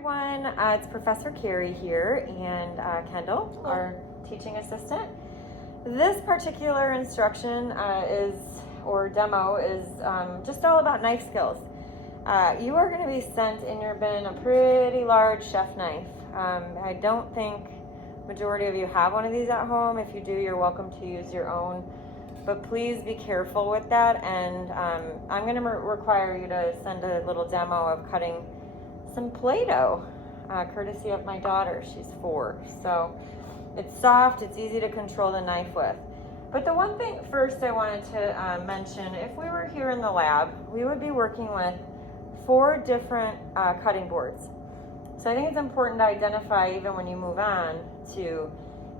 everyone, it's Professor Carrie here and Kendall, Hello. our teaching assistant. This particular instruction demo is just all about knife skills. You are going to be sent in your bin a pretty large chef knife. I don't think majority of you have one of these at home. If you do, you're welcome to use your own, but please be careful with that. And I'm going to require you to send a little demo of cutting some Play-Doh, courtesy of my daughter. She's 4, so it's soft, it's easy to control the knife with. But the one thing first I wanted to mention, if we were here in the lab, we would be working with 4 different cutting boards. So I think it's important to identify, even when you move on to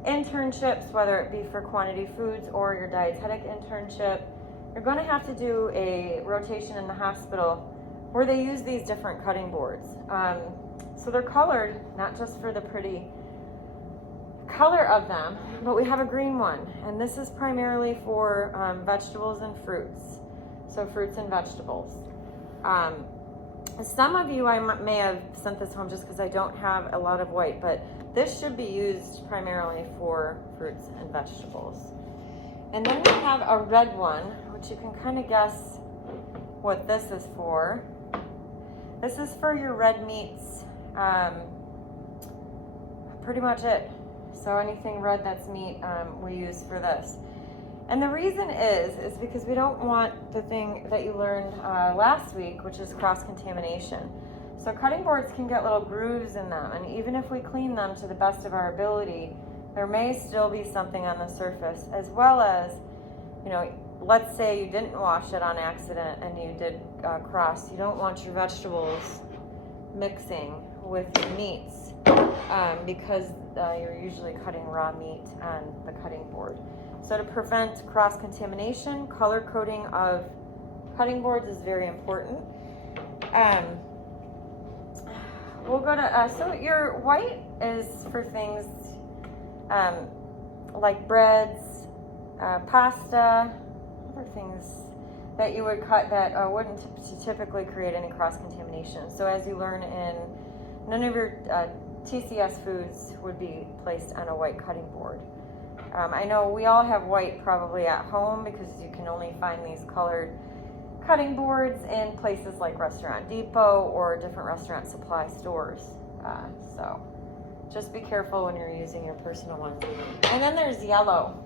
internships, whether it be for Quantity Foods or your dietetic internship, you're going to have to do a rotation in the hospital where they use these different cutting boards. So they're colored, not just for the pretty color of them, but we have a green one, and this is primarily for vegetables and fruits. So fruits and vegetables. Some of you, I may have sent this home just because I don't have a lot of white, but this should be used primarily for fruits and vegetables. And then we have a red one, which you can kind of guess what this is for. This is for your red meats, pretty much it. So anything red that's meat, we use for this. And the reason is because we don't want the thing that you learned last week, which is cross-contamination. So cutting boards can get little grooves in them, and even if we clean them to the best of our ability, there may still be something on the surface, as well as, you know, let's say you didn't wash it on accident and you did cross. You don't want your vegetables mixing with your meats because you're usually cutting raw meat on the cutting board. So to prevent cross-contamination, color coding of cutting boards is very important. We'll go to, so your white is for things like breads, pasta, other things that you would cut that wouldn't typically create any cross-contamination. So as you learn none of your TCS foods would be placed on a white cutting board. I know we all have white probably at home because you can only find these colored cutting boards in places like Restaurant Depot or different restaurant supply stores. So just be careful when you're using your personal ones. And then there's yellow.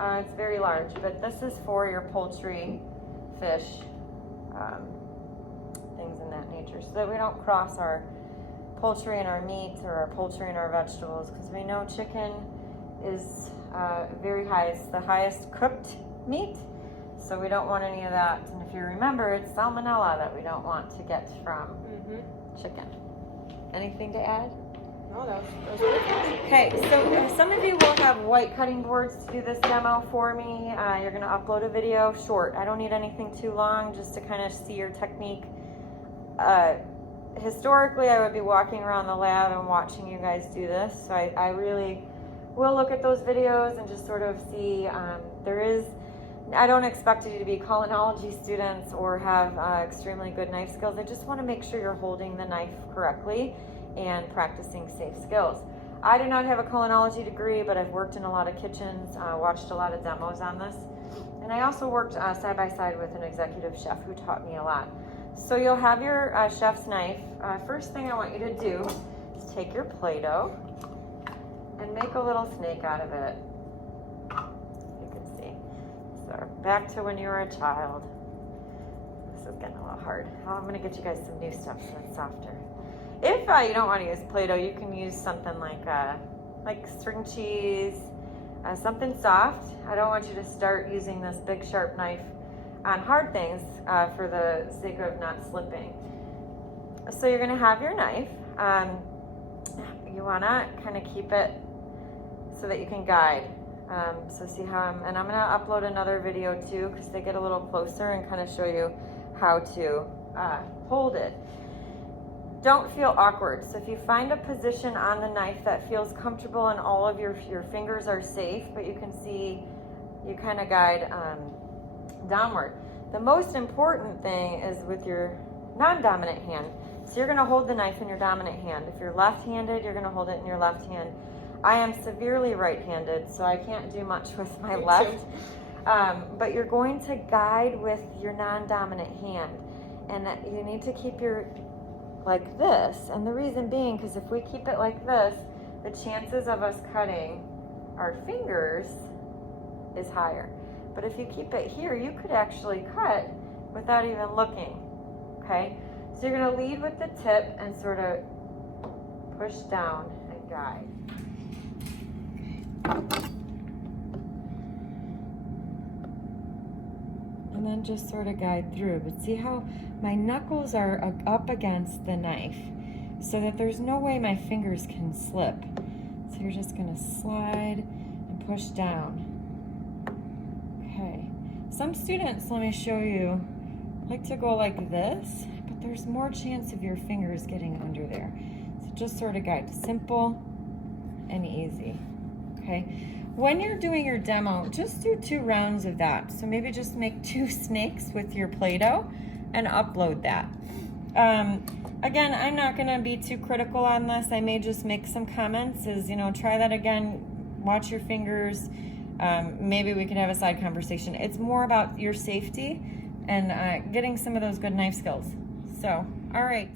It's very large, but this is for your poultry, fish, things in that nature, so that we don't cross our poultry and our meat or our poultry and our vegetables, because we know chicken is very high. It's the highest cooked meat, so we don't want any of that. And if you remember, it's salmonella that we don't want to get from chicken. Anything to add? No, that was perfect. Okay, so some of you will have white cutting boards to do this demo for me. You're going to upload a video short. I don't need anything too long, just to kind of see your technique. Historically, I would be walking around the lab and watching you guys do this, so I really will look at those videos and just sort of see. I don't expect you to be culinology students or have extremely good knife skills. I just want to make sure you're holding the knife correctly and practicing safe skills. I do not have a culinology degree, but I've worked in a lot of kitchens, watched a lot of demos on this, and I also worked side by side with an executive chef who taught me a lot. So you'll have your chef's knife. First thing I want you to do is take your Play-Doh and make a little snake out of it. You can see. So back to when you were a child. This is getting a little hard. I'm going to get you guys some new stuff so it's softer. If you don't want to use Play-Doh, you can use something like string cheese, something soft. I don't want you to start using this big sharp knife on hard things for the sake of not slipping. So you're going to have your knife. You want to kind of keep it so that you can guide. So see how I'm going to upload another video too, because they get a little closer and kind of show you how to hold it. Don't feel awkward. So if you find a position on the knife that feels comfortable and all of your fingers are safe, but you can see you kind of guide downward. The most important thing is with your non-dominant hand So you're gonna hold the knife in your dominant hand. If you're left-handed, you're gonna hold it in your left hand. I am severely right-handed, so I can't do much with my Me left. too. But you're going to guide with your non-dominant hand. And that you need to keep your, like this. And the reason being, because if we keep it like this, the chances of us cutting our fingers is higher. But if you keep it here, you could actually cut without even looking, okay? So you're gonna lead with the tip and sort of push down and guide. And then just sort of guide through. But see how my knuckles are up against the knife so that there's no way my fingers can slip. So you're just gonna slide and push down. Okay. Some students, let me show you, like to go like this, but there's more chance of your fingers getting under there. So just sort of guide, simple and easy, okay? When you're doing your demo, just do 2 rounds of that. So maybe just make 2 snakes with your Play-Doh and upload that. Again, I'm not gonna be too critical on this. I may just make some comments as, you know, try that again, watch your fingers. Maybe we could have a side conversation. It's more about your safety and getting some of those good knife skills. So, all right.